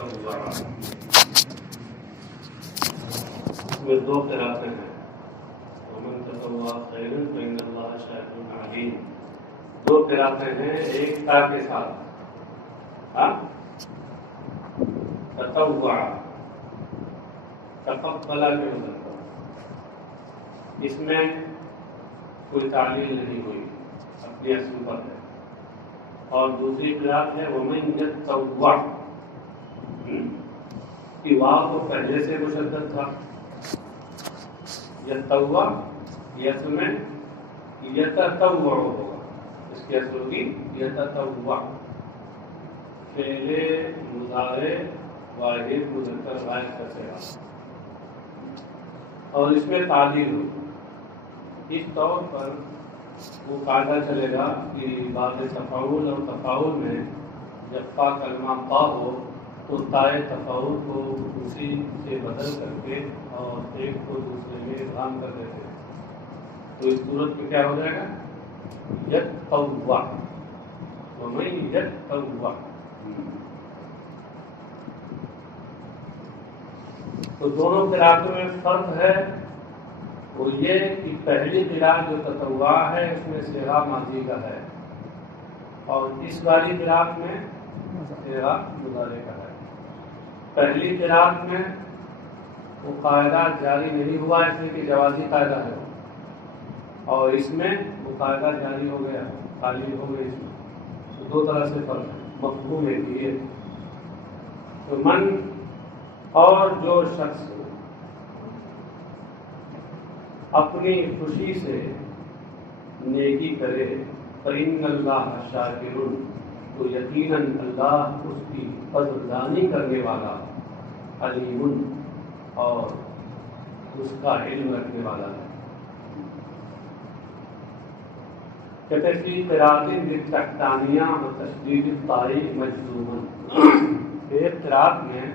تطوع، اس میں دو قراءتیں ہیں، ومن تطوع خیرا فإن اللہ شاکر علیم. دو قراءتیں ہیں ایک تا کے ساتھ. تطوع تقبل کے مطلب اس میں کوئی تعلیل نہیں ہوئی، اپنی اصل پر ہے. اور دوسری قراءت ہے ومن یتطوع، کہ واو کو پہلے سے مشدد تھا. یتطوع یہ اصل میں یتطوع ہوگا، اس کی اصل ہوگی یتطوع. فعل مضارع واحد مذکر غائب کا صیغہ، اور اس میں تعلیل ہوگی. اس طور پر وہ قاعدہ چلے گا کہ بعد تفاعل اور تفاعل میں جب پا کلمہ پا ہو تو تائے تفاعل کو اسی سے بدل کر کے اور ایک کو دوسرے میں ادغام کر دیتے ہیں. تو اس صورت میں کیا ہو جائے گا؟ یتطوع، ومن یتطوع. تو دونوں قراءتوں میں فرق ہے، وہ یہ کہ پہلی قراءت جو تطوع ہے اس میں صیغہ ماضی کا ہے، اور اس والی قراءت میں صیغہ مضارع کا ہے. پہلی قراءت میں وہ قاعدہ جاری نہیں ہوا اس لیے کہ جوازی قاعدہ ہے، اور اس میں وہ قاعدہ جاری ہو گیا، تعلیل ہو گئی. اس میں تو دو طرح سے فرق ہے. مفہوم ہے کہ یہ تو من اور جو شخص اپنی خوشی سے نیکی کرے فإن اللہ شاکر، تو یقیناً اللہ اس کی قدردانی کرنے والا، علیم اور اس کا علم رکھنے والا ہے. کہتے فی قراءۃ بالتحتانیہ و تشدید الطاء مجزوما، ایک قراءت میں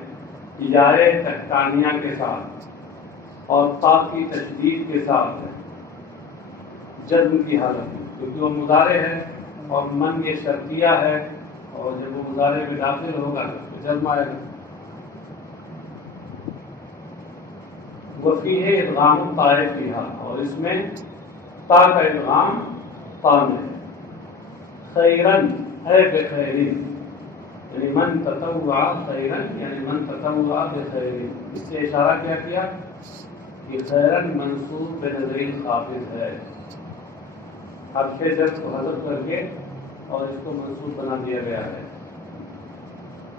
یائے تحتانیہ کے ساتھ اور تا کی تشدید کے ساتھ جزم کی حالت میں، کیونکہ وہ مضارع ہے اور من یہ شرطیہ ہے، اور جب وہ مضارع میں داخل ہوگا تو جزم آئے گا. وفیہ ادغام الطاء فیہا، اور اس میں تا کا ادغام تا میں ہے. خیرن ہے بخیرن، یعنی من تطوع خیرن یعنی من تطوع بخیرن. اس سے اشارہ کیا کہ خیرن منصوب بنظر الخافض ہے، حرف جر کو حذف کر کے اور اس کو منصوب بنا دیا گیا ہے.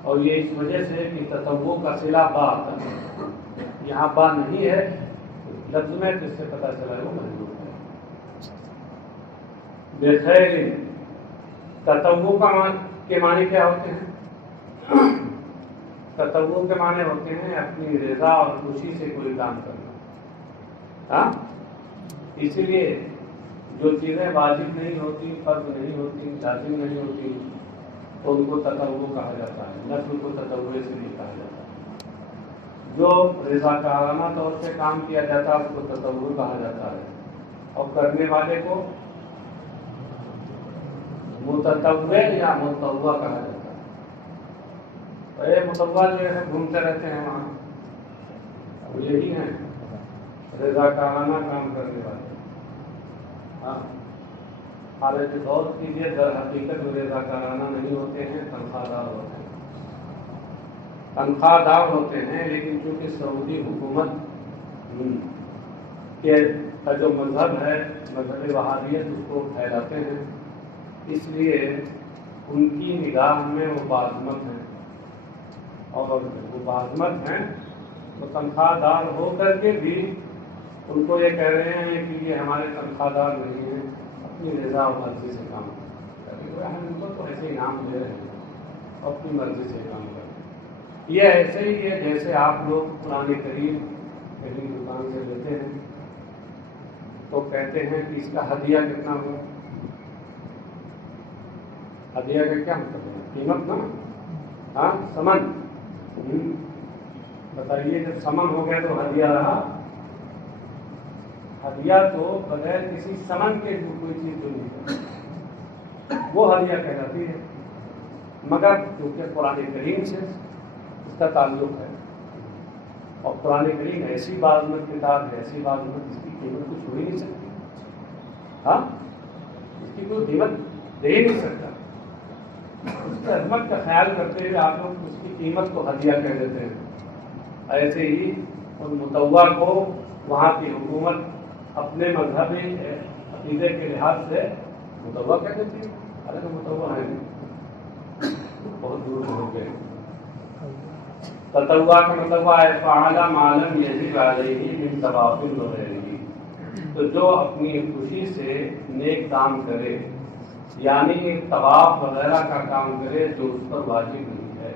اور یہ اس وجہ سے کہ تطوع کا صلہ با آتا ہے، یہاں با نہیں ہے لفظ میں، جس سے پتہ چلا وہ محذوف ہے. بخیر تطوع کے معنی کیا ہوتے ہیں؟ تطوع کے معنی ہوتے ہیں اپنی رضا اور خوشی سے کوئی کام کرنا. اسی لیے جو چیزیں واجب نہیں ہوتی، فرض نہیں ہوتی، لازم نہیں ہوتی، تو ان کو تطوع کہا جاتا ہے. نفل کو تطوع سے نہیں کہا جاتا. جو رضاکارانہ طور سے کام کیا جاتا ہے اس کو تطوع کہا جاتا ہے، اور کرنے والے کو متطوع یا متطوع کہا جاتا ہے. یہ متطوع جو ہے گھومتے رہتے ہیں وہاں، اب یہی ہیں رضاکارانہ کام کرنے والے. حالانکہ غور کیجیے، در حقیقت وہ رضاکارانہ نہیں ہوتے ہیں، تنخواہ دار ہوتے ہیں. تنخواہ دار ہوتے ہیں، لیکن چونکہ سعودی حکومت کے کا جو مذہب ہے، مذہب وہابیت، اس کو پھیلاتے ہیں، اس لیے ان کی نگاہ میں وہ باعظمت ہیں. اور وہ باعظمت ہیں تو تنخواہ دار ہو کر کے بھی ان کو یہ کہہ رہے ہیں کہ یہ ہمارے تنخواہ دار نہیں ہیں، اپنی رضا اور مرضی سے کام کرتے ہیں. ہم ان کو تو ایسے انعام دے رہے ہیں، اپنی مرضی سے کام کرتے ہیں. یہ ایسے ہی ہے جیسے آپ لوگ قرآن کریم کہیں دکان سے لیتے ہیں تو کہتے ہیں کہ اس کا ہدیہ کتنا ہوا. ہدیہ کا کیا مطلب ہے؟ قیمت نا، سمن. بتائیے جب سمن ہو گیا تو ہدیہ رہا. ہدیہ تو بغیر کسی سمن کے جو کوئی چیز جو نہیں وہ ہدیہ کہلاتی ہے. مگر کیونکہ قرآن کریم سے اس کا تعلق ہے. اور قرآن کریم ایسی بعضمت کتاب ہے، ایسی بعضمت جس کی قیمت کچھ ہو ہی نہیں سکتی. ہاں، اس کی کوئی قیمت دے ہی نہیں سکتا. اس کی عظمت کا خیال کرتے ہوئے آپ لوگ اس کی قیمت کو ہدیہ کہہ دیتے ہیں. ایسے ہی ان متوا کو وہاں کی حکومت اپنے مذہبی عقیدے کے لحاظ سے متوا کہہ دیتی ہے. حالانکہ متوا ہے بہت دور ہو گئے. تطوع کا مطلب ہے فعل ما لم یجب علیہ من ثواب وغیرہ. تو جو اپنی خوشی سے نیک کام کرے، یعنی طواف وغیرہ کا کام کرے جو اس پر واجب نہیں ہے.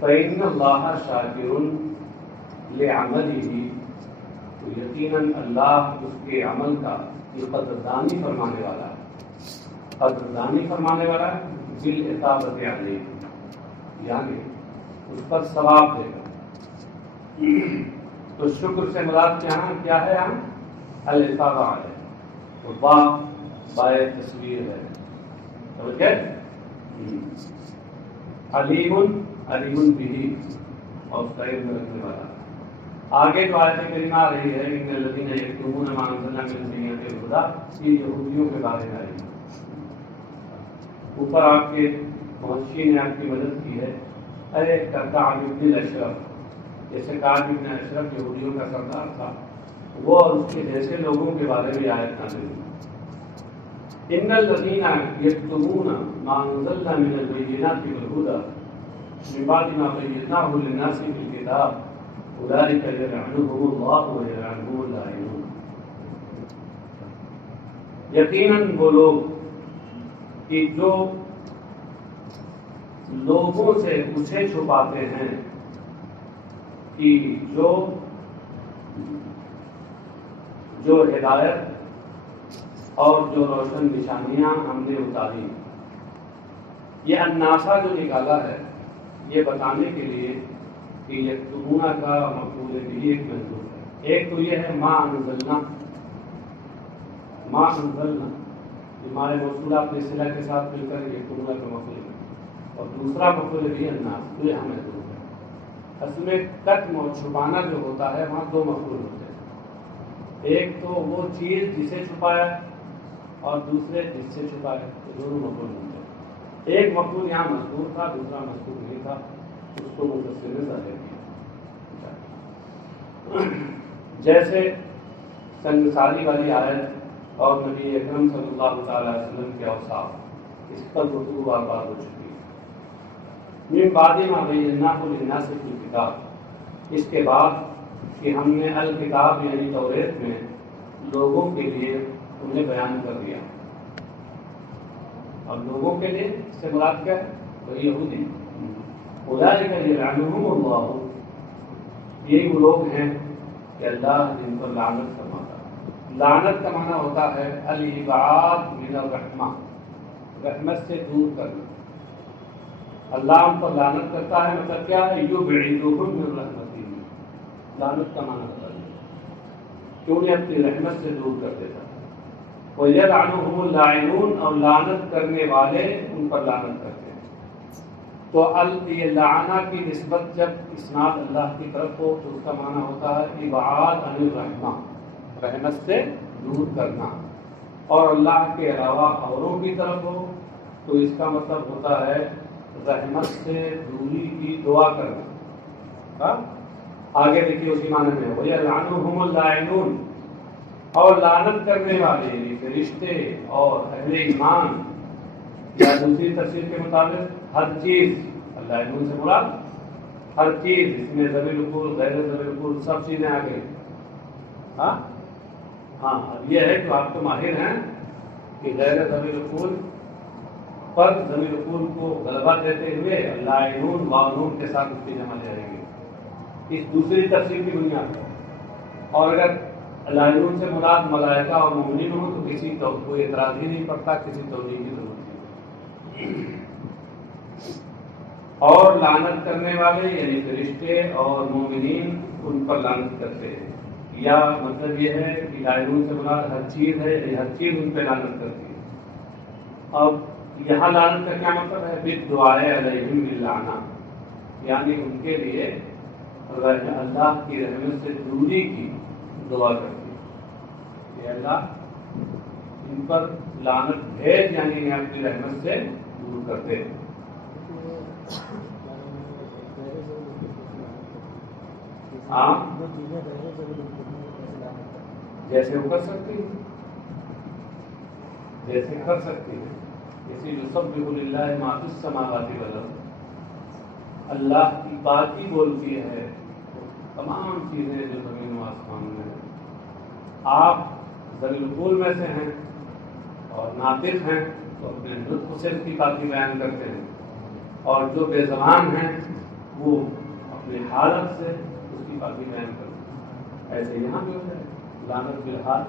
فإن اللہ شاکر لعملہ، تو یقیناً اللہ اس کے عمل کا یہ قدردانی فرمانے والا ہے. قدردانی فرمانے والا ہے بالعتابۃ علیہ، یعنی اس پر ثواب دے گا. تو شکر سے مراد کیا ہے؟ یہاں العتابہ ہے، با بائے تصویر ہے. سمجھ گئے؟ علیم علیم بھی، اور اس کا علم رکھنے والا. آگے جو آیت کریمہ آ رہی ہے ان الذین یکتمون ما انزلنا من البینات والہدی، یہ یہودیوں کے بارے میں آئی ہے. اوپر آپ کے محشی نے آپ کی مدد کی ہے. ارے کعب بن الاشرف، جیسے کعب بن اشرف یہودیوں کا سردار تھا، وہ اور اس کے جیسے لوگوں کے بارے میں آیت نازل ہوئی. ان الذین یکتمون ما انزلنا من البینات والہدی من بعد ما بیناہ للناس فی الکتاب اولئک یلعنهم اللہ ویلعنهم اللاعنون. یقیناً وہ لوگ کہ جو لوگوں سے اسے چھپاتے ہیں کہ جو ہدایت اور جو روشن نشانیاں ہم نے اتاری. یہ الناسا جو نکالا ہے یہ بتانے کے لیے کہ یکتمون کا مفعول بھی ایک منظور ہے. ایک تو یہ ہے ما انزلنا، ما انزلنا ہمارے موصولات میں صلہ کے ساتھ مل کر یکتمون کا مفعول ہے. اور دوسرا مفعول بھی الناس، تو یہ ہمیں ضرور ہے. اصل میں کتم اور چھپانا جو ہوتا ہے وہاں دو مفعول ہوتے ہیں. ایک تو وہ چیز جسے چھپایا اور دوسرے جس سے چھپایا، تو دونوں مفعول ہوتے ہیں. ایک مفعول یہاں مذکور تھا، دوسرا مذکور نہیں تھا، اس کو مفسر نے ظاہر کیا. جیسے سنگساری والی آیت اور نبی اکرم صلی اللہ تعالی علیہ وسلم کے اوصاف، اس پر گفتگو بار بار ہو چکی ہے. من بعد ما بیناہ للناس فی الکتاب، اس کے بعد کہ ہم نے الکتاب یعنی توریت میں لوگوں کے لیے انہیں بیان کر دیا. اب لوگوں کے لیے اس سے مراد کیا ہے؟ وہ یہودی. اولئک یلعنهم اللہ، یہی وہ لوگ ہیں کہ اللہ جن پر لعنت فرماتا ہے. لعنت کا معنی ہوتا ہے الابعاد من الرحمہ، رحمت سے دور کرنا. اللہ ان پر لعنت کرتا ہے، مطلب کیا ہے؟ یبعدهم من رحمتہ. لعنت کا معنی ہوتا ہے کہ انہیں اپنی رحمت سے دور کر دیتا ہے. وَيَلْعَنُهُمُ اللاعنون، اور لعنت کرنے والے ان پر لعنت کرتے ہیں. تو یہ لعنہ کی نسبت جب اسناد اللہ کی طرف ہو تو اس کا معنی ہوتا ہے ابعاد عن الرحمہ، رحمت سے دور کرنا. اور اللہ کے علاوہ اوروں کی طرف ہو تو اس کا مطلب ہوتا ہے رحمت سے دوری کی دعا کرنا. آگے دیکھیے اسی معنی میں وَيَلْعَنُهُمُ اللاعنون، اور لعنت کرنے والے فرشتے اور اہل ایمان، یا دوسری تفسیر کے مطابق ہر چیز. اللاعنون سے مراد ہر چیز، اس میں ذوی العقول غیر ذوی العقول سب چیزیں آ گئی. ہاں، اب یہ ہے کہ آپ تو ماہر ہیں کہ غیر ذوی العقول پر ذوی العقول کو غلبہ دیتے ہوئے اللاعنون معلوم کے ساتھ اس کی جمع لے جائیں گے اس دوسری تفسیر کی بنیاد پر. اور اگر اللاعنون سے مراد ملائکہ اور مومنین ہوں تو کسی تو کوئی اعتراض ہی نہیں پڑتا، کسی توجیہ کی ضرورت نہیں. اور لعنت کرنے والے یعنی فرشتے اور مومنین ان پر لعنت کرتے ہیں، یا مطلب یہ ہے کہ لاعنون سے مراد ہر چیز ہے، یعنی ہر چیز ان پہ لعنت کرتی ہے. اب یہاں لعنت کا کیا مطلب ہے؟ بالدعاء علیہم باللعنہ، یعنی ان کے لیے اللہ کی رحمت سے دوری کی دعا کرتی ہے کہ اللہ ان پر لعنت بھیج، یعنی انہیں اپنی رحمت سے دور کرتے ہیں۔ جیسے وہ کر سکتی ہیں، جیسے کر سکتی ہیں، اسی یسبح للہ ما فی السماوات والارض، اللہ کی بات ہی بولتی ہے تمام چیزیں جو زمین و آسمان میں ہیں۔ آپ ذل القول میں سے ہیں اور ناطق ہیں تو اپنے نطق سے اس کی باتیں بیان کرتے ہیں، اور جو بے زبان ہیں وہ اپنی حالت سے اس کی باتیں بیان کرتے ہیں۔ ایسے یہاں بھی ہو جائے لعنت بالحال،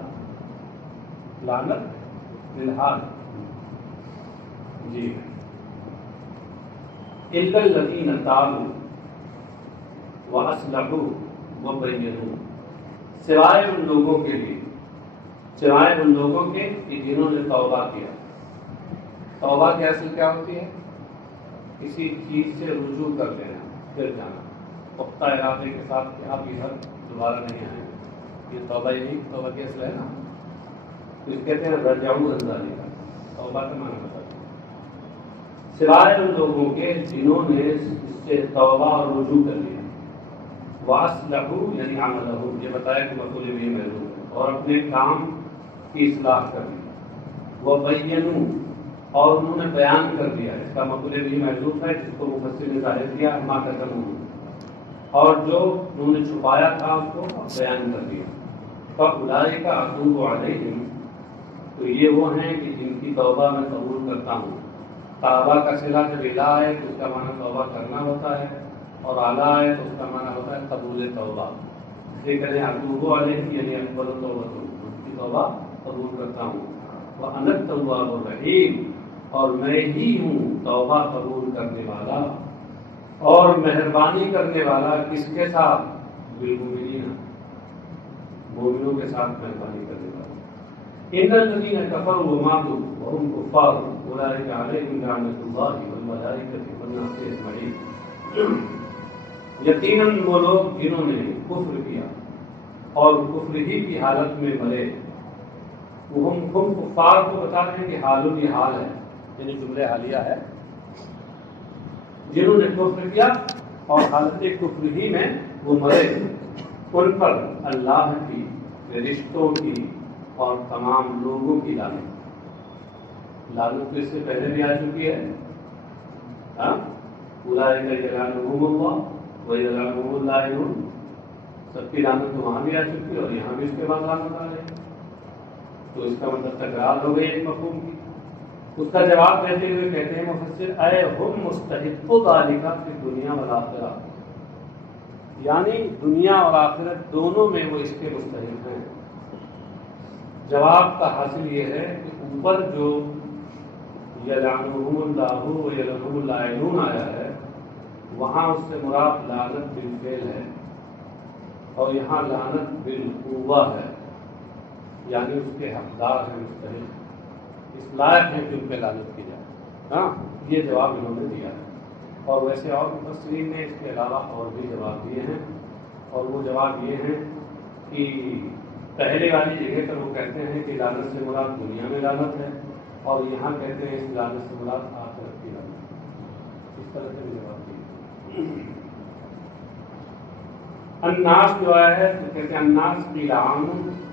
لعنت بالحال۔ جی الا الذین تابوا واصلحوا وبینوا، سوائے ان لوگوں کے لیے، سوائے ان لوگوں کے کہ جنہوں نے توبہ کیا۔ توبہ کی اصل کیا ہوتی ہے؟ کسی چیز سے رجوع کر لینا، پھر جانا پختہ ارادے کے ساتھ کہ آپ یہ حق دوبارہ نہیں آئیں گے، یہ توبہ ہی نہیں، توبہ کی اصل ہے نا، تو اس کہتے ہیں رجعوا عن ذلک، توبہ کا معنی بتاتے ہیں۔ سوائے ان لوگوں کے جنہوں نے اس سے توبہ اور رجوع کر لیا، وَأَصْلَحُوا یعنی عَمَلَهُ، یہ بتایا کہ مفعول به محذوف ہے، اور اپنے کام کی اصلاح کر لی، وَبَيَّنُوا اور انہوں نے بیان کر دیا، اس کا مفعول به محذوف ہے جس کو مفسر نے ظاہر کیا ما كتموا، اور جو انہوں نے چھپایا تھا اس کو بیان کر دیا۔ فَأُولَٰئِكَ أَتُوبُ عَلَيْهِمْ، تو یہ وہ ہیں کہ جن کی توبہ میں قبول کرتا ہوں۔ توبہ کا صلہ جب الا ہے تو اس کا معنی توبہ کرنا ہوتا ہے، اور اعلیٰ ہے تو اس کا معنی ہوتا ہے قبول توبہ۔ یہ کہتے ہیں اتوب علیہ یعنی اقبل توبہ، اس کی توبہ قبول کرتا ہوں۔ وَأَنَا التَّوَّابُ الرَّحِيمُ، اور میں ہی ہوں توبہ قبول کرنے والا اور مہربانی کرنے والا۔ کس کے ساتھ؟ بالمؤمنین، مومنوں کے ساتھ مہربانی کرنے والا۔ ان الذین کفروا وماتوا وهم کفار اولئک علیہم لعنۃ اللہ والملائکۃ والناس اجمعین، یقیناً وہ لوگ جنہوں نے کفر کیا اور کفر ہی کی حالت میں مرے، وہ ہم کفار کو بتا رہے ہیں کہ حال یہ حال ہے، یعنی جملہ حالیہ ہے، جنہوں نے کفر کیا اور حالت کفر ہی میں وہ مرے، ان پر اللہ کی، رشتوں کی اور تمام لوگوں کی لعنت۔ لعنت تو اس سے پہلے بھی آ چکی ہے، اولئک یلعنہم اللہ ویلعنہم اللاعنون، سب کی لعنت تو وہاں بھی آ چکی ہے اور یہاں بھی اس کے بعد لعنت آ رہی ہے، تو اس کا مطلب تکرار ہو گئی ایک مفہوم کی۔ اس کا جواب دیتے ہوئے کہتے ہیں مفسر اے ہم مستحق ذالک فی الدنیا والآخرہ، یعنی دنیا اور آخرت دونوں میں وہ اس کے مستحق ہیں۔ جواب کا حاصل یہ ہے کہ اوپر جو یلعنہم اللہ ویلعنہم اللاعنون آیا ہے وہاں اس سے مراد لعنت بالفعل ہے، اور یہاں لعنت بالقوہ ہے، یعنی اس کے حقدار ہیں، مستحق، اس لائق ہیں کہ ان پہ لعنت کی جائے۔ یہ جواب انہوں نے دیا ہے، اور ویسے اور مفسرین نے اس کے علاوہ اور بھی جواب دیے ہیں، اور وہ جواب یہ ہیں کہ پہلے والی جگہ پر وہ کہتے ہیں کہ لعنت سے مراد دنیا میں لعنت ہے، اور یہاں کہتے ہیں اس لعنت سے مراد آخرت کی لعنت۔ اس طرح سے بھی جواب دیے۔ الناس جو آیا ہے تو کہتے ہیں الناس قیل عام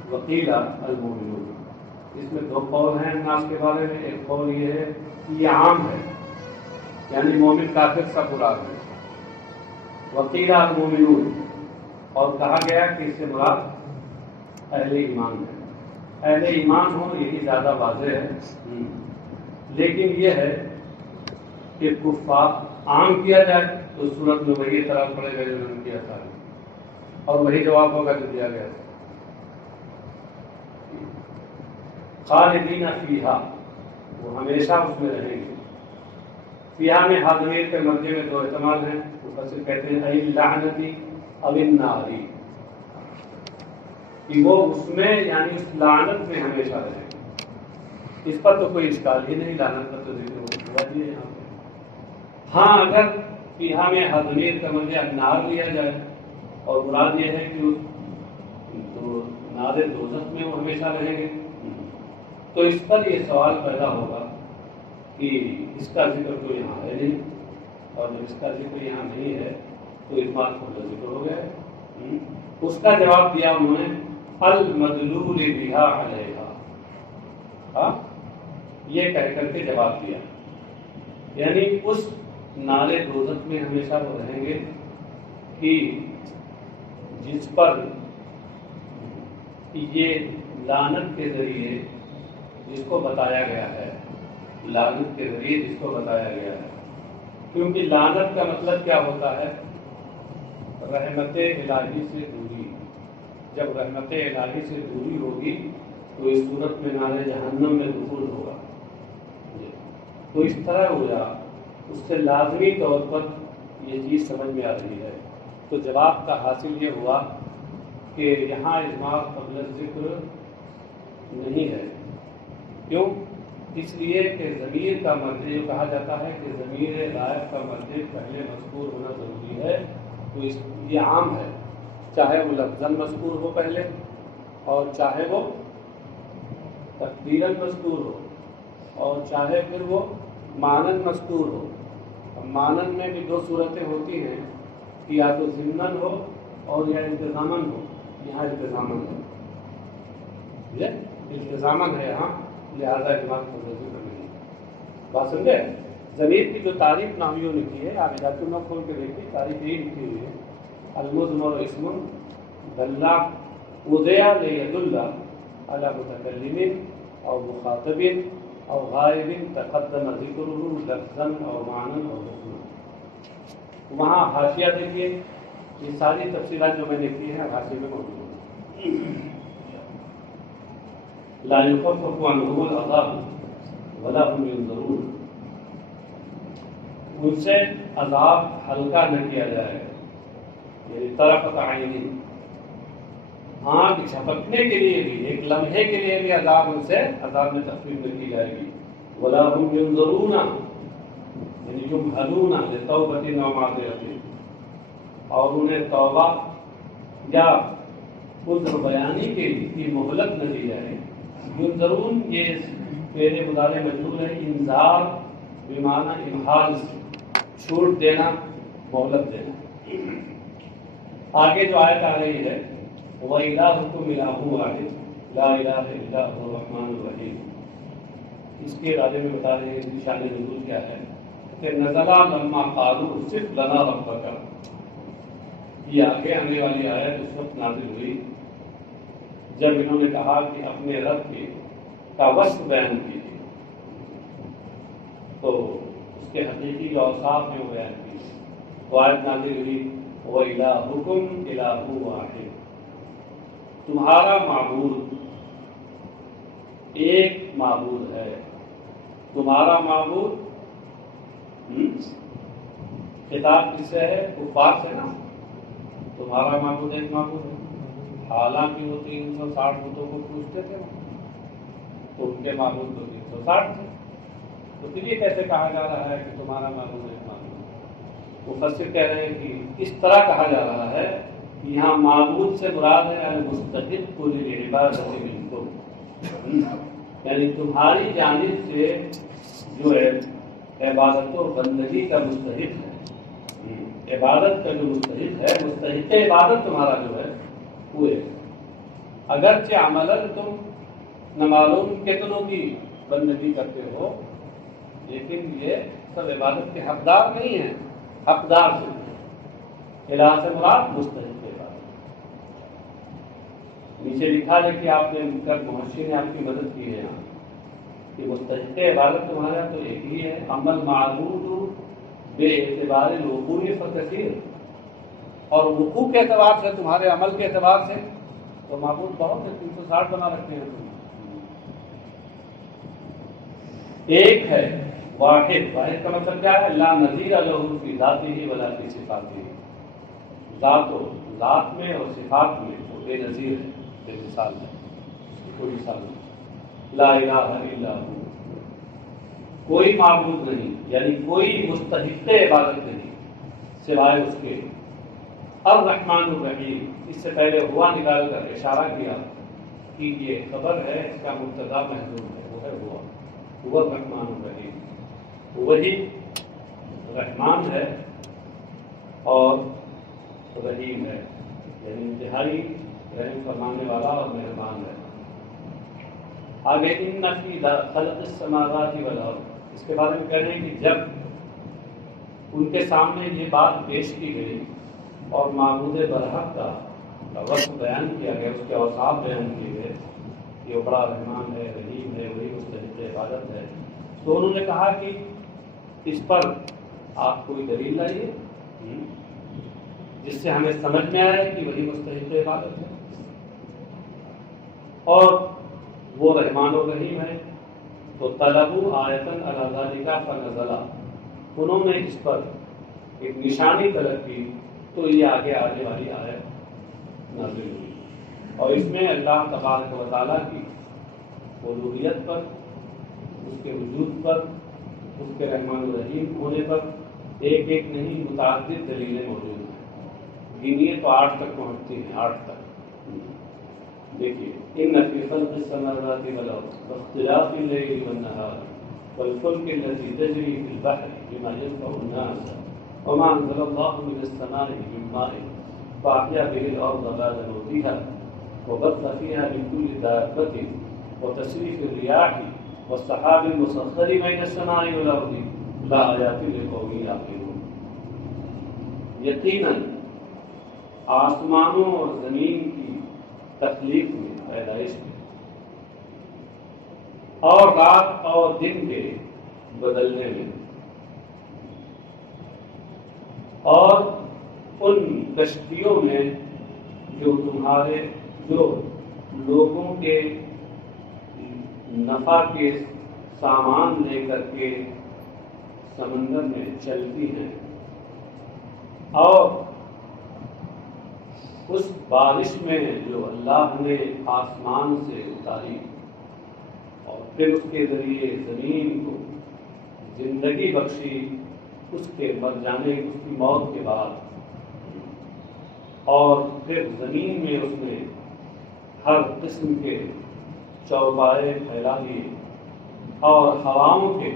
وقیل المؤمنون، اس میں دو قول ہیں الناس کے بارے میں۔ ایک قول یہ ہے کہ یہ عام ہے، یعنی مومن کافر سب مراد ہے، وقیل المؤمنون، اور کہا گیا کہ اس سے مراد اہل ایمان ہے۔ اہل ایمان ہو یہی زیادہ واضح ہے، لیکن یہ ہے کہ کفار عام کیا جائے تو اس صورت میں وہی اعتراض پڑے گا جو انہوں نے کیا تھا، اور وہی جواب ہوگا جو دیا گیا تھا۔ خالدین فیہا، وہ ہمیشہ اس میں رہیں گے۔ فیہا میں حاضرین کے مرجع میں دو احتمال ہیں، مفسر کہتے ہیں ای اللعنتی او الناری، کہ وہ اس میں یعنی اس لعنت میں ہمیشہ رہیں گے۔ اس پر تو کوئی اشکال ہی نہیں، لعنت کا تو ذکر ہو چکا ہے یہاں پہ۔ ہاں اگر فیہا میں ضمیر کا معنی النار لیا جائے اور مراد یہ ہے کہ نار دوزخ میں وہ ہمیشہ رہیں گے، تو اس پر یہ سوال پیدا ہوگا کہ اس کا ذکر تو یہاں ہے نہیں، اور جب اس کا ذکر یہاں نہیں ہے تو اس بات کو ذکر ہو گیا ہے۔ اس کا جواب دیا انہوں نے المدلول بہا علیہا، ہاں یہ کہہ کر کے جواب دیا، یعنی اس نارے دوزخ میں ہمیشہ وہ رہیں گے کہ جس پر یہ لعنت کے ذریعے جس کو بتایا گیا ہے، لعنت کے ذریعے جس کو بتایا گیا ہے، کیونکہ لعنت کا مطلب کیا ہوتا ہے؟ رحمت الہی سے دوری۔ جب رحمت الہی سے دوری ہوگی تو اس صورت میں نار جہنم میں دخول ہوگا، تو اس طرح ہو جا اس سے لازمی طور پر یہ چیز سمجھ میں آ رہی ہے۔ تو جواب کا حاصل یہ ہوا کہ یہاں اجماع قبل ذکر نہیں ہے۔ کیوں؟ اس لیے کہ ضمیر کا مرجع جو کہا جاتا ہے کہ ضمیر غائب کا مرجع پہلے مذکور ہونا ضروری ہے، تو یہ عام ہے، چاہے وہ لفظاً مذکور ہو پہلے اور چاہے وہ تقدیراً مذکور ہو اور چاہے پھر وہ معنن مذکور ہو۔ معنن میں بھی دو صورتیں ہوتی ہیں کہ یا تو ضمناً ہو اور یا التزاماً ہو۔ یہاں التزاماً ہے، یہ التزاماً ہے یہاں، لہذا دماغ کو ذکر نہیں۔ بات سمجھے؟ ضمیر کی جو تعریف نحویوں نے کی ہے، آپ جاتے نہ کھول کے دیکھیے، تعریف یہی لکھی ہوئی ہے، المضمر اسم دل وضع لیدل علی متکلم او مخاطب او غائب تقدم ذکرہ لفظا او معنی او حکما۔ وہاں حاشیہ دیکھیے، یہ ساری تفصیلات جو میں نے کی ہیں حاشیے میں موجود ہیں۔ لا يخفف عنهم العذاب ولا هم ينظرون، ان سے عذاب ہلکا نہ کیا جائے، یعنی طرفت عینی، آنکھ جھپکنے کے لیے بھی، ایک لمحے کے لیے بھی عذاب ان سے عذاب میں تخفیف نہ کی جائے گی۔ ولا هم ينظرون یعنی يمهلون لتوبۃ و معذرۃ، اور انہیں توبہ یا عذر بیانی کی مہلت نہ دی جائے۔ ينظرون یہ فعل مضارع مجرور ہے، انذار بمعنی امحال سے، چھوٹ دینا، مہلت دینا۔ آگے جو آیت آ رہی ہے وَإِلَٰهُكُمْ إِلَٰهٌ وَاحِدٌ لَا إِلَٰهَ إِلَّا هُوَ الرَّحْمَٰنُ الرَّحِيمُ، اس کے بارے میں بتا رہے ہیں شان نزول کیا ہے کہ نزلہ لما قالوا صف لنا ربک، یہ آگے آنے والی آیت اس وقت نازل ہوئی جب انہوں نے کہا کہ اپنے رب کا وصف بیان کیجیے، تو اس کے حقیقی جو اوصاف ہیں وہ بیان کیجیے۔ وہ آیت نازل ہوئی وَإِلَٰهُكُمْ إِلَٰهٌ وَاحِدٌ، تمہارا معبود ایک معبود ہے۔ تمہارا معبود خطاب کس سے ہے؟ کفار سے نا، تمہارا معبود ایک معبود ہے۔ حالانکہ وہ 360 بتوں کو پوچھتے تھے، تو ان کے معبود تو 360 تھے، تو پھر یہ کیسے کہا جا رہا ہے کہ تمہارا معبود ایک معبود ہے؟ مفسر کہہ رہے ہیں کہ اس طرح کہا جا رہا ہے کہ یہاں معبود سے مراد ہے المستحق للعبادۃ منکم، یعنی تمہاری جانب سے جو ہے عبادت و بندگی کا مستحق ہے، عبادت کا جو مستحق ہے، مستحق عبادت تمہارا جو ہے وہ ہے۔ اگرچہ عملاً تم نہ معلوم کتنوں کی بندگی کرتے ہو، لیکن یہ سب عبادت کے حقدار نہیں ہیں، حقدار سے الہ سے مراد مستحق عبادت۔ نیچے لکھا ہے کہ آپ نے محشی نے آپ کی مدد کی ہے یہاں کہ مستحق عبادت تمہارا تو ایک ہی ہے، عمل معبود بے اعتبار الوقوع فکثیر، اور وقوع کے اعتبار سے، تمہارے عمل کے اعتبار سے تو معبود بہت ہے، 360 بنا رکھتے ہیں تم۔ ایک ہے، واحد، واحد کا مطلب کیا ہے؟ لا نظیر لہ فی ذاتہ ولا فی صفاتہ، ذات میں اور صفات میں وہ بے نظیر ہے، بے مثال ہے، کوئی مثال نہیں۔ لا الہ الا ہو، کوئی معبود نہیں، یعنی کوئی مستحق عبادت نہیں، سوائے اس کے الرحمن الرحیم، اس سے پہلے ہوا نکال کر اشارہ کیا کہ یہ خبر ہے، اس کا مبتدا محذوف ہے، وہ ہے ہوا الرحمن الرحیم، وہی رحمان ہے اور رحیم ہے، یعنی انتہائی رحم فرمانے والا اور مہربان ہے۔ آگے ان فی خلق السماوات والارض، اس کے بارے میں کہہ رہے ہیں کہ جب ان کے سامنے یہ بات پیش کی گئی اور معبود برحق کا وصف بیان کیا گیا، اس کے اوصاف بیان کیے گئے، یہ بڑا رحمان ہے، رحیم ہے، وہی مستحق عبادت ہے، تو انہوں نے کہا کہ اس پر آپ کوئی دلیل لائیے جس سے ہمیں سمجھ میں آئے کہ وہی مستحق عبادت ہے اور وہ رحمان و رحیم ہے۔ تو طلبوا آیتن علی ذالک فنزل، انہوں نے اس پر ایک نشانی طلب کی تو یہ آگے آنے والی آیت نازل ہوئی، اور اس میں اللہ تبارک و تعالیٰ کی الوہیت پر، اس کے وجود پر، اس کے رحمان الرحیم ہونے پر ایک ایک نہیں متعدد دلیلیں موجود ہیں، گنیے تو 8 تک پہنچتی ہیں، 8 تک۔ دیکھیے ان فی خلق السماوات والارض واختلاف اللیل والنہار والفلک التي تجری فی البحر بما ينفع الناس وما انزل اللہ من السماء من ماء فاحیا به الارض بعد موتها وبث فيها من كل دابة وتصريف الرياح والسحاب المسخر بين السماء والارض لآیات لقوم یعقلون۔ یقیناً آسمانوں اور زمین کی تخلیق میں، پیدائش میں، اور رات اور دن کے بدلنے میں، اور ان کشتیوں میں جو لوگوں کے نفع کے سامان لے کر کے سمندر میں چلتی ہیں، اور اس بارش میں جو اللہ نے آسمان سے اتاری اور پھر اس کے ذریعے زمین کو زندگی بخشی، اس کے مر جانے، اس کی موت کے بعد، اور پھر زمین میں اس نے ہر قسم کے چوبائے پھیلا دیے، اور ہواؤں کے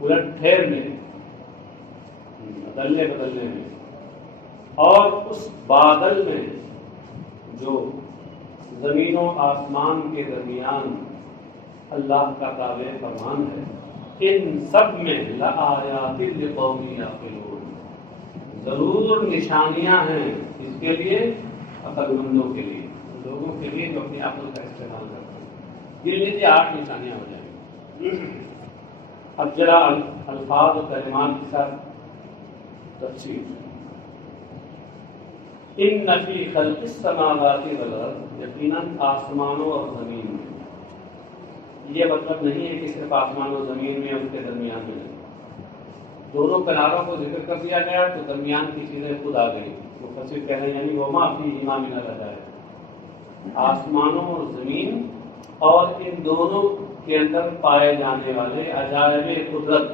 الٹ پھیرنے، بدلنے میں، اور اس بادل میں جو زمین و آسمان کے درمیان اللہ کا تابع فرمان ہے، ان سب میں لآیات لقوم یعقلون، ضرور نشانیاں ہیں اس کے لیے، عقل مندوں کے لیے، لوگوں کے لیے جو اپنی عقل کا استعمال کرتے ہیں۔ یہ لیجیے 8 نشانیاں ہو جائیں گی۔ اب ذرا الفاظ و کلمات کے ساتھ تفصیل۔ ان فی خلق السماوات والارض، یقیناً آسمانوں اور زمین میں، یہ مطلب نہیں ہے کہ صرف آسمان و زمین میں، اس کے درمیان میں نہیں، دونوں کناروں کو ذکر کر دیا گیا تو درمیان کی چیزیں خود آ گئی۔ مفسر کہہ رہے ہیں یعنی وما فیہما من العجائب، آسمانوں اور زمین اور ان دونوں کے اندر پائے جانے والے عجائب قدرت،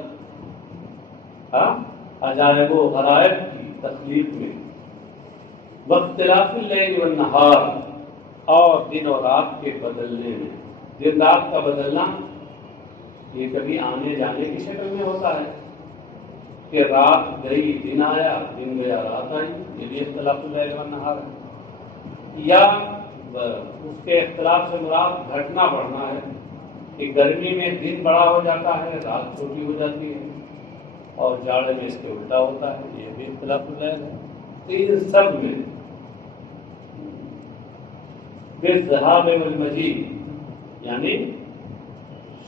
عجائب و غرائب کی تخلیق میں، واختلاف اللیل والنہار، اور دن اور رات کے بدلنے میں۔ دن رات کا بدلنا یہ کبھی آنے جانے کی شکل میں ہوتا ہے کہ رات گئی دن آیا، دن گیا رات آئی، یہ بھی اختلاف اللیل والنہار ہے۔ یا اس کے اختلاف سے مراد گھٹنا بڑھنا ہے کہ گرمی میں دن بڑا ہو جاتا ہے، رات چھوٹی ہو جاتی ہے، اور جاڑے میں اس کے الٹا ہوتا ہے، یہ بھی اختلاف اللیل ہے۔ ان سب میں بالذہاب والمجیء، یعنی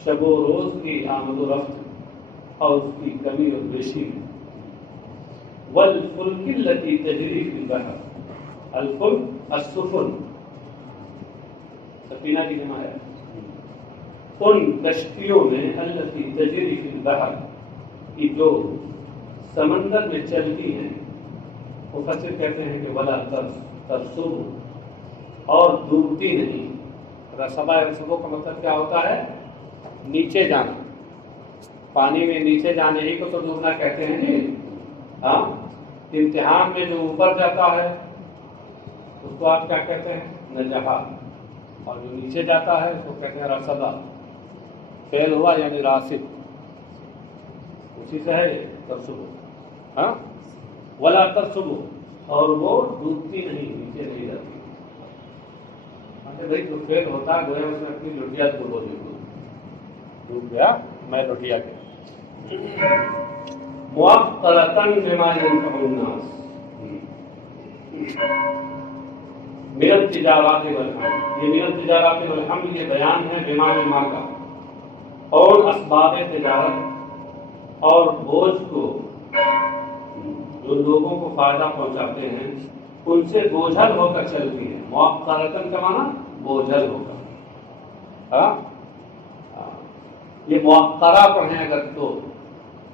شب و روز کی آمد و رفت اور اس کی کمی و بیشی میں، والفلک التی تجری فی البحر، الفلک السفن، سفینہ کی جمع ہے، ان کشتیوں میں التی تجری فی البحر، کی جو سمندر میں چلتی ہیں، مفسر کہتے ہیں کہ ولا ترسب، اور ڈوبتی نہیں۔ رسبہ کا مطلب کیا ہوتا ہے؟ نیچے جانا، پانی میں نیچے جانے ہی کو تو ڈوبنا کہتے ہیں جی۔ ہاں، امتحان میں جو اوپر جاتا ہے اس کو آپ کیا کہتے ہیں؟ نجحہ، اور جو نیچے جاتا ہے اس کو کہتے ہیں رصدہ. فیل ہوا یعنی راسب، اسی سے ہے ترسبو. ہاں، ولا ترسبو، اور وہ ڈوبتی نہیں، نیچے نہیں جاتی. بھائی جو فیل ہوتا ہے گویا اس نے اپنی لٹیا ڈوبو دی، ڈوب گیا میں لٹیا گیا. موقرتن بما ينفع الناس من التجارات والحمل. یہ من التجارات والحمل یہ بیان ہے بما ما کا، اور اسباب تجارت اور بوجھ کو جو لوگوں کو فائدہ پہنچاتے ہیں ان سے بوجھل ہو کر چلتی ہے. موقرتن کا معنی بوجھل ہو کر. یہ موقرہ پڑھیں اگر تو،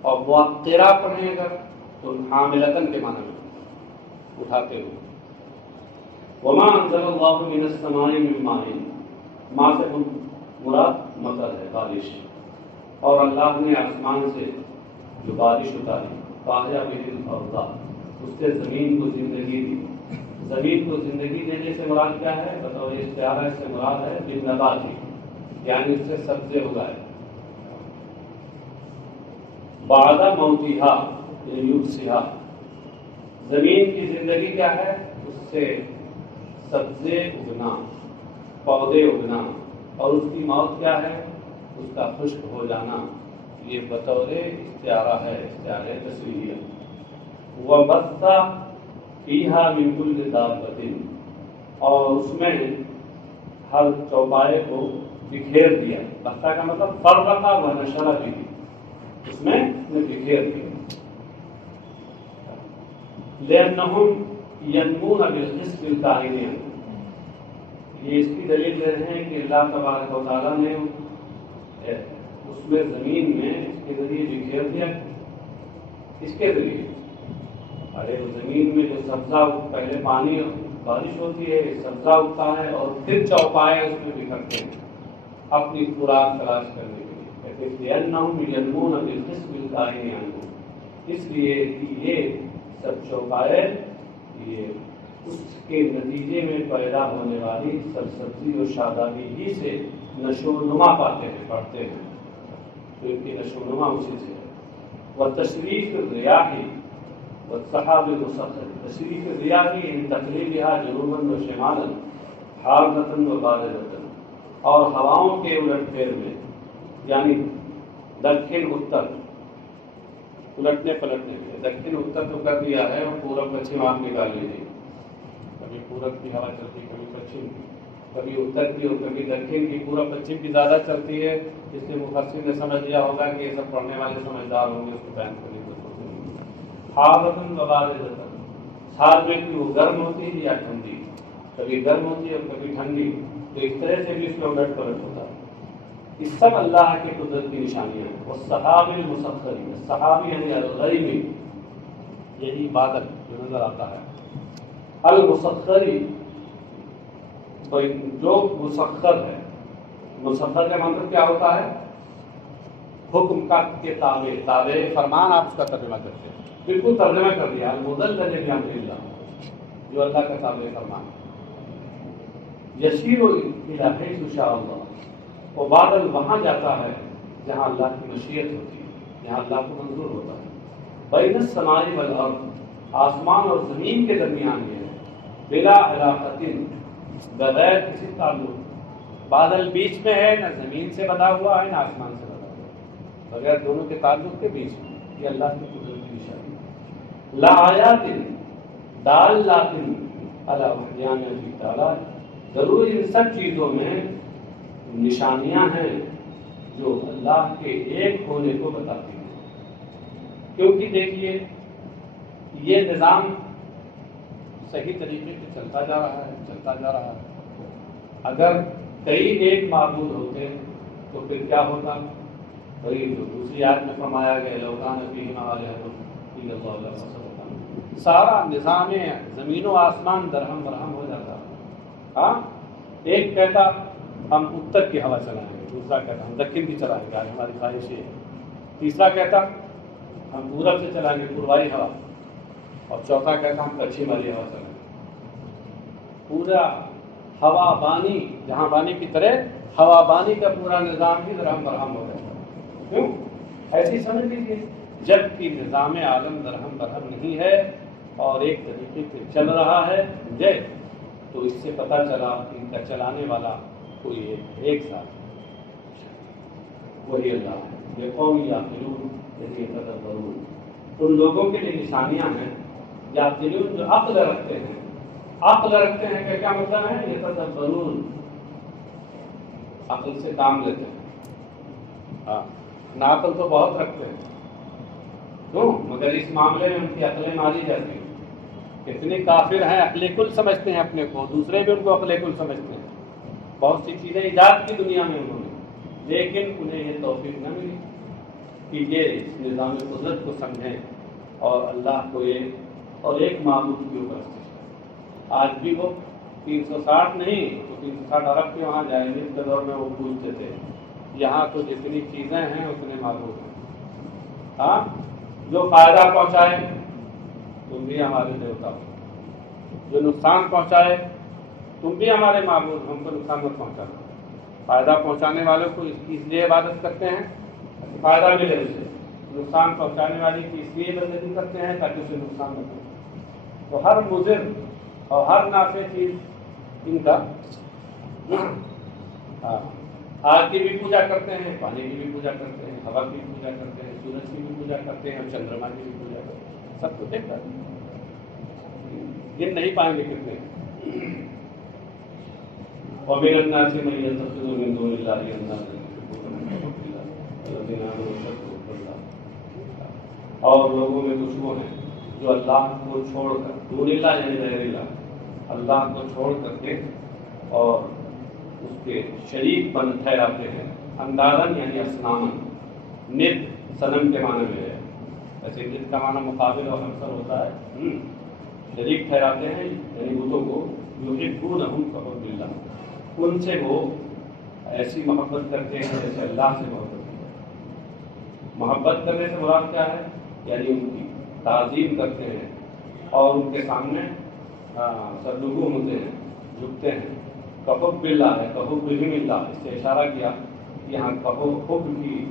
اور موقرہ پڑھیں اگر تو حاملتن کے معنی میں اٹھاتے ہوئے. وما انزل اللہ من السماء من ماء، ماء سے مراد مطر ہے، بارش. اور اللہ نے آسمان سے جو بارش اتاری، فاحیا به الارض، اس سے زمین کو زندگی دی. زمین کو زندگی دینے سے مراد کیا ہے؟ بطور استعارہ اس سے مراد ہے بالنبات، یعنی اس سے سبزے اگائے. بعد موتھا یبسھا، زمین کی زندگی کیا ہے؟ اس سے سبزے اگنا، پودے اگنا. اور اس کی موت کیا ہے؟ اس کا خشک ہو جانا. یہ بطور استعارہ ہے، استعارہ تشریحیہ. وبث فیہا من کل دابۃ، اور اس میں ہر چوپائے کو بکھیر دیا. بثا کا مطلب فرق و نشر بھی، اس میں بکھیر دیا. لأنہم ینمون بالقسط الکائن، یہ اس کی دلیل دے رہے ہیں کہ اللہ تبارک و تعالیٰ نے اس میں زمین میں اس کے ذریعے بکھیر دیا. اس کے ذریعے ارے زمین میں جو سبزہ پہلے پانی بارش ہوتی ہے، سبزہ اگتا ہے اور پھر چوپائے اس میں بکھرتے ہیں اپنی خوراک تلاش کرنے کے لیے. کہتے ہیں لأنہم ینمون بالقسط الکائن، اس لیے کہ یہ سب چوپائے یہ اس کے نتیجے میں پیدا ہونے والی سرسبزی اور شادابی ہی سے نشو و نما پاتے ہیں، پڑھتے ہیں. تو ان کی نشو و نما اسی سے ہے. وتشریف الریاح والسحاب المسخر، تشریف الریاح ان تقریبها جنوبا و شمالا حارة و باردة، اور ہواؤں کے الٹ پھیر میں، یعنی دکن اتر، الٹنے پلٹنے میں. دکن اتر تو کر دیا ہے، اور پورب پچھم آپ نکال لیجیے. کبھی پورب کی ہوا چلتی، کبھی پچھم کی، کبھی اتر کی اور کبھی دکن کی. پورب پچھم کی زیادہ چلتی ہے، اس لیے مفسر نے سمجھ لیا ہوگا کہ یہ سب پڑھنے والے سمجھدار ہوں گے، اس کو بیان کرنے کی ضرورت نہیں. حارۃ و باردۃ، حال میں کہ وہ گرم ہوتی ہے یا ٹھنڈی، کبھی گرم ہوتی ہے اور کبھی ٹھنڈی. تو اس طرح سے بھی اس میں الٹ پلٹ ہوتا ہے. یہ سب اللہ کے قدرت کی نشانیاں ہیں. والسحاب المسخر، سحاب یعنی الغیم، یہی بادل جو نظر آتا ہے. المسخری، جو مسخر ہے. مسخر کا مطلب کیا ہوتا ہے؟ حکم کا کے تابع، تابع فرمان آپ اس کا ترجمہ کرتے ہیں. بالکل ترجمہ کر دیا. المدلل بامر اللہ، جو اللہ کا تابع فرمان. یسیر الی حیث شاء اللہ، وہ بادل وہاں جاتا ہے جہاں اللہ کی مشیت ہوتی ہے، جہاں اللہ کو منظور ہوتا ہے. بین السماء والارض، آسمان اور زمین کے درمیان یہ ہے. بلا علاقۃ، بغیر کسی تعلق. بادل بیچ میں ہے، نہ زمین سے بنا ہوا ہے نہ آسمان سے بنا ہوا ہے، بغیر دونوں کے تعلق کے بیچ میں. یہ اللہ کی قدرت کی نشانی. لآیات دالات علی وحدانیت تعالی، ضرور ان سب چیزوں میں نشانیاں ہیں جو اللہ کے ایک ہونے کو بتاتی ہیں. کیونکہ دیکھیے یہ نظام صحیح طریقے سے چلتا جا رہا ہے، چلتا جا رہا ہے. اگر کئی ایک معبود ہوتے تو پھر کیا ہوتا؟ وہی جو دوسری آیت میں فرمایا گیا لوکان فیہما آلہۃ الا اللہ لفسدتا، سارا نظام زمین و آسمان درہم برہم ہو جاتا. ہاں، ایک کہتا ہم اتر کی ہوا چلائیں گے، دوسرا کہتا ہم دکن کی چلائیں گے، آج ہماری خواہش یہ ہے. تیسرا کہتا ہم پورب سے چلائیں گے، پوروائی ہوا. اور چوتھا کہتا ہم پچھم والی ہوا چلیں، پورا ہوا بانی، جہاں بانی کی طرح ہوا بانی کا پورا نظام ہی درہم برہم ہو گیا. کیوں؟ ایسی سمجھ لیجیے، جب کہ نظام عالم درہم برہم نہیں ہے اور ایک طریقے سے چل رہا ہے، سمجھے؟ تو اس سے پتہ چلا ان کا چلانے والا کوئی ایک ساتھ وہی اللہ ہے. یہ قوم یعقلون یتدبرون، ان لوگوں کے لیے نشانیاں ہیں یعقلون جو عقل رکھتے ہیں. عقل رکھتے ہیں کہ کیا مطلب ہے؟ یتدبرون، عقل سے کام لیتے ہیں. ہاں، ناقل تو بہت رکھتے ہیں کیوں، مگر اس معاملے میں ان کی عقلیں ماری جاتی ہیں. کتنے کافر ہیں، عقل کل سمجھتے ہیں اپنے کو، دوسرے بھی ان کو عقل کل سمجھتے ہیں. بہت سی چیزیں ایجاد کی دنیا میں انہوں نے، لیکن انہیں یہ توفیق نہ ملی کہ یہ اس نظام قدرت کو سمجھیں اور اللہ کو اور ایک معبود کی اوپر. آج بھی وہ 360 نہیں تو 360 ارب کے وہاں جائیں گے کے دور میں وہ پوچھتے تھے. یہاں تو جتنی چیزیں ہیں اتنے معبود ہیں. ہاں، جو فائدہ پہنچائے تم بھی ہمارے دیوتا ہو، جو نقصان پہنچائے تم بھی ہمارے معبود، ہم کو نقصان مت پہنچانا. فائدہ پہنچانے والوں کو اس لیے عبادت کرتے ہیں فائدہ ملے اسے، نقصان پہنچانے والی کی اس لیے بندگی کرتے ہیں تاکہ اسے نقصان نہ پہنچے. تو ہر مضر اور ہر نافع چیز ان کا. ہاں، آگ کی بھی پوجا کرتے ہیں، پانی کی بھی پوجا کرتے ہیں، ہوا کی بھی پوجا کرتے ہیں، سورج کی بھی پوجا کرتے ہیں، اور چندرما کی بھی پوجا کرتے ہیں. سب کو دیکھ کر گن نہیں پائیں گے کتنے. وَمِنَ النَّاسِ مَن يَتَّخِذُ مِن دُونِ اللَّهِ أَندَادًا يُحِبُّونَهُمْ كَحُبِّ اللَّهِ وَالَّذِينَ آمَنُوا أَشَدُّ حُبًّا لِلَّهِ. اور لوگوں میں کچھ وہ ہیں جو اللہ کو چھوڑ کر، دون اللہ یعنی غیر اللہ، اللہ کو چھوڑ کر کے اور اس کے شریک بن ٹھہراتے ہیں. اندازن یعنی اصنامن، نت صنم کے معنی میں ہے. ایسے نت کا معنی مقابل اور ہمسر ہوتا ہے. شریک ٹھہراتے ہیں یعنی بتوں کو. یحبونہم کحب اللہ، ان سے وہ ایسی محبت کرتے ہیں جیسے اللہ سے محبت کی ہے. محبت کرنے سے مراد کیا ہے؟ یعنی ان کی تعظیم کرتے ہیں اور ان کے سامنے سرنگو ہوتے ہیں، جھکتے ہیں. کحب اللہ ہے، کحب بہم اللہ، اس سے اشارہ کیا. یہاں حب کی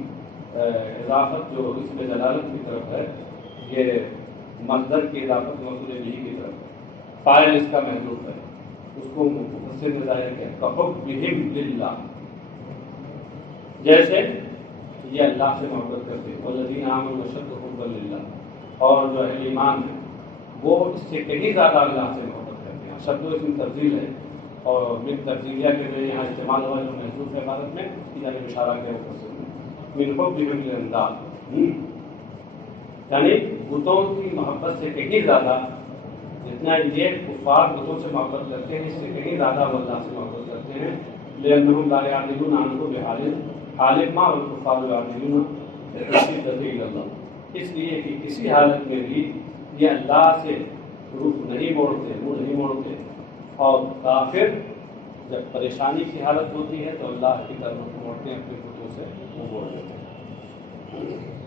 اضافت جو اس میں دلالت کی طرف ہے، یہ مصدر کی اضافت مفعول بہ کی طرف ہے. فاعل اس کا محذوف ہے، اس کو مفسر نے ظاہر کیا کحب بہم للہ، جیسے یہ اللہ سے محبت کرتے ہیں. والذین آمنوا اشد حبا للہ، اور جو اہل ایمان ہے وہ اس سے کہیں زیادہ اللہ سے محبت کرتے ہیں. اشد اس میں تفضیل ہے اور من تفضیلیہ کے لیے یہاں استعمال ہوا جو محذوف ہے عبارت میں، اس کی جانب اشارہ کیا مفسر نے. من حبہم للہ، یعنی بتوں کی محبت سے کہیں زیادہ، جتنا یہ کفار بتوں سے محبت کرتے ہیں اس سے کہیں زیادہ وہ اللہ سے محبت کرتے ہیں. لأنهم لا يعدلون عنه بحال حال ما والكفار يعدلون بشدة إلى الله، اس لیے کہ کسی حالت میں بھی یہ اللہ سے رخ نہیں موڑتے، منہ نہیں موڑتے. اور کافر جب پریشانی کی حالت ہوتی ہے تو اللہ کی طرف موڑتے ہیں، اپنے بتوں سے منہ موڑ لیتے ہیں.